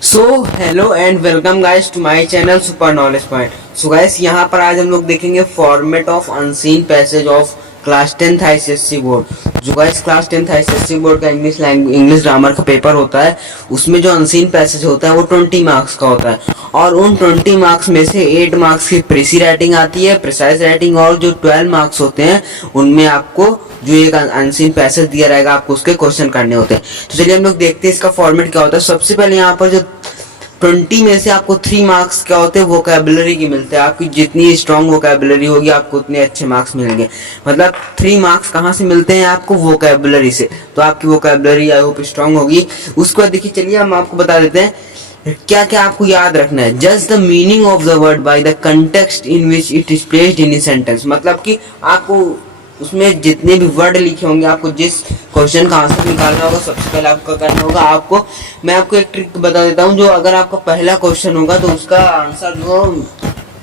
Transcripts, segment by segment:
So hello and welcome guys to my channel super knowledge point. So guys यहाँ पर आज हम लोग देखेंगे format of unseen passage of class 10th ICSC board. जो guys class 10th ICSC board का English grammar का paper होता है, उसमें जो अनसीन पैसेज होता है वो 20 मार्क्स का होता है और उन 20 मार्क्स में से 8 मार्क्स की प्रीसी राइटिंग आती है, प्रिसाइज राइटिंग, और जो 12 मार्क्स होते हैं उनमें आपको जो एक अनसीन पैसेज दिया रहेगा आपको उसके क्वेश्चन करने होते हैं। तो चलिए हम लोग देखते हैं इसका फॉर्मेट क्या होता है। सबसे पहले यहाँ पर जो 20 में से आपको 3 मार्क्स क्या होते हैं वोकैबुलरी की मिलते हैं। आपकी जितनी स्ट्रॉन्ग वोकैबुलरी होगी आपको उतने अच्छे मार्क्स मिलेंगे। मतलब 3 मार्क्स कहाँ से मिलते हैं आपको? वोकैबुलरी से। तो आपकी वोकैबुलरी आई होप स्ट्रॉन्ग होगी। उसके बाद देखिए, चलिए हम आपको बता देते हैं क्या क्या आपको याद रखना है। Just the meaning of the word by the context in which it is placed in a sentence. मतलब कि आपको उसमें जितने भी वर्ड लिखे होंगे, आपको जिस क्वेश्चन का आंसर निकालना होगा सबसे पहले आपको करना होगा, मैं आपको एक ट्रिक बता देता हूँ। जो अगर आपका पहला क्वेश्चन होगा तो उसका आंसर जो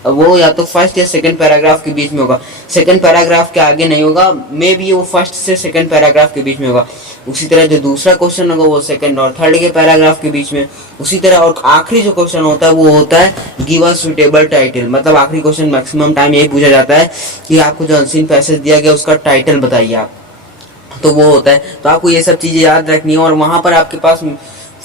वो या तो फर्स्ट या सेकंड पैराग्राफ के बीच में होगा, सेकंड पैराग्राफ के आगे नहीं होगा। मे बी वो फर्स्ट से सेकंड पैराग्राफ के बीच में होगा। उसी तरह जो दूसरा क्वेश्चन होगा वो सेकंड और थर्ड के पैराग्राफ के बीच में। उसी तरह और आखिरी जो क्वेश्चन होता है वो होता है गिव अ सुटेबल टाइटल। मतलब आखिरी क्वेश्चन मैक्सिमम टाइम यही पूछा जाता है कि आपको जो अनसीन पैसेज दिया गया उसका टाइटल बताइए आप, तो वो होता है। तो आपको ये सब चीजें याद रखनी है और वहां पर आपके पास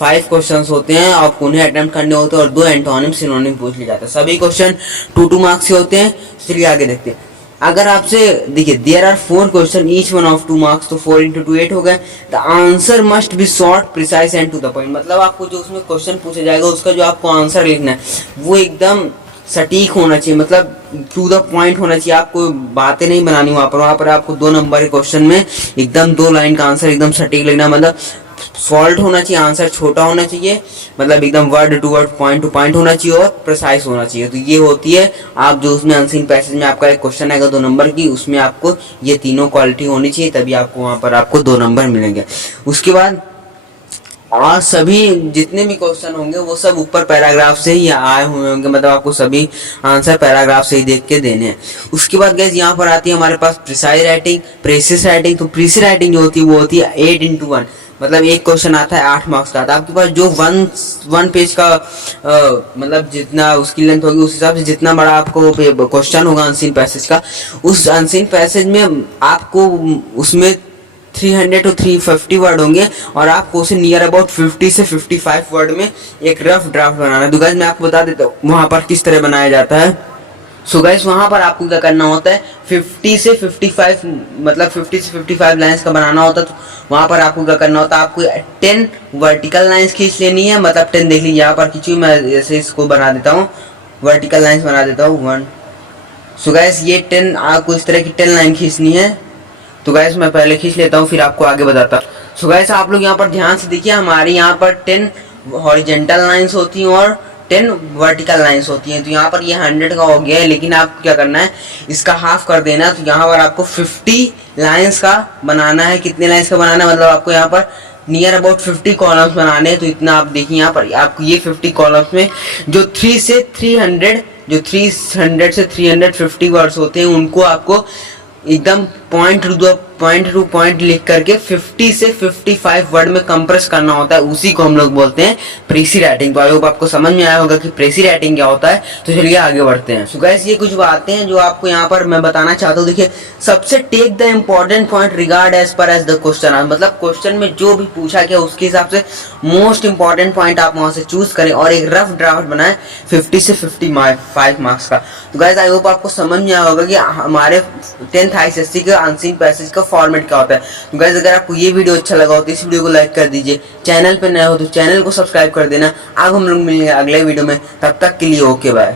5 क्वेश्चंस होते हैं, आपको उन्हें अटेम्प्ट करने होते हैं और 2 एंटोनिम सिनोनिम पूछ लिया जाता है। सभी क्वेश्चन 2 मार्क्स के होते हैं। चलिए आगे देखते हैं। अगर आपसे देखिए there are 4 question each one of 2 marks, तो 4 into 2 8 हो गए। The answer must be short, precise and to the point. मतलब आपको जो उसमें क्वेश्चन पूछा जाएगा उसका जो आपको आंसर लिखना है वो एकदम सटीक होना चाहिए, मतलब टू द पॉइंट होना चाहिए। आपको बातें नहीं बनानी वहां पर आपको 2 नंबर के क्वेश्चन में एकदम 2 लाइन का आंसर एकदम सटीक लिखना। मतलब सॉल्ट होना चाहिए, आंसर छोटा होना चाहिए, मतलब एकदम word to word point to point होना चाहिए और प्रिसाइज होना चाहिए। तो ये होती है आप जो उसमें अनसीन पैसेज में आपका एक क्वेश्चन आएगा 2 नंबर की, उसमें आपको ये तीनों क्वालिटी होनी चाहिए, तभी आपको वहां पर आपको 2 नंबर मिलेंगे। उसके बाद और सभी जितने भी क्वेश्चन होंगे वो सब ऊपर पैराग्राफ से ही आए हुए होंगे, मतलब आपको सभी आंसर पैराग्राफ से ही देख के देने हैं। उसके बाद गाइस यहाँ पर आती है हमारे पास प्रिसाइज राइटिंग, प्रेसिस राइटिंग। तो प्रीसी राइटिंग जो होती है वो होती है 8 into 1, मतलब एक क्वेश्चन आता है 8 मार्क्स का। तो आपके पास जो वन पेज का मतलब जितना उसकी लेंथ होगी उस हिसाब से जितना बड़ा आपको क्वेश्चन होगा अनसीन पैसेज का, उस अनसीन पैसेज में आपको उसमें 300 to 350 वर्ड होंगे और आपको उसे नियर अबाउट 50 से 55 वर्ड में एक रफ ड्राफ्ट बनाना है। तो गाइस मैं आपको बता देता हूँ वहां पर किस तरह बनाया जाता है। सो गाइस वहां पर आपको क्या करना होता है, 50 से 55 मतलब 50 से 55 लाइंस का बनाना होता है। तो वहां पर आपको क्या करना होता है, आपको 10 वर्टिकल लाइंस खींच लेनी है। मतलब 10 देख लीजिए यहाँ पर खींची, मैं ऐसे इसको बना देता हूँ, वर्टिकल लाइंस बना देता हूँ 1। सो गाइस ये 10 आपको इस तरह की 10 लाइन खींचनी है। तो गाइस मैं पहले खींच लेता हूँ फिर आपको आगे बताता हूँ। सो गाइस आप लोग यहाँ पर ध्यान से देखिए, हमारे यहाँ पर 10 हॉरिजेंटल लाइंस होती हैं और 10 वर्टिकल लाइंस होती हैं। तो यहाँ पर ये 100 का हो गया है, लेकिन आपको क्या करना है, इसका हाफ कर देना है। तो यहाँ पर आपको 50 लाइंस का बनाना है। कितने लाइंस का बनाना है, मतलब आपको यहाँ पर नियर अबाउट 50 कॉलम्स बनाने हैं। तो इतना आप देखिए यहाँ पर आपको ये 50 कॉलम्स में जो 300 से 350 वर्ड्स होते हैं उनको आपको एकदम पॉइंट टू पॉइंट लिख करके 50 से 55 वर्ड में कंप्रेस करना होता है। उसी को हम लोग बोलते हैं प्रेसी राइटिंग। तो आई होप आपको समझ में आया होगा कि प्रेसी राइटिंग क्या होता है। तो चलिए आगे बढ़ते हैं। सो गाइस ये कुछ बातें हैं जो आपको यहाँ पर मैं बताना चाहता हूँ। देखिए सबसे take the important point regard as per as the question, मतलब क्वेश्चन में जो भी पूछा गया उसके हिसाब से मोस्ट इंपॉर्टेंट पॉइंट आप वहां से चूज करें और एक रफ ड्राफ्ट बनाए 50 से 55 मार्क्स का। तो गाइस आई होप आपको समझ में आया होगा कि हमारे 10th आईसीएससी के अनसीन पैसेज का फॉर्मेट क्या होता है। तो गाइस अगर आपको ये वीडियो अच्छा लगा हो तो इस वीडियो को लाइक कर दीजिए, चैनल पे नए हो तो चैनल को सब्सक्राइब कर देना। अब हम लोग मिलेंगे अगले वीडियो में, तब तक के लिए ओके बाय।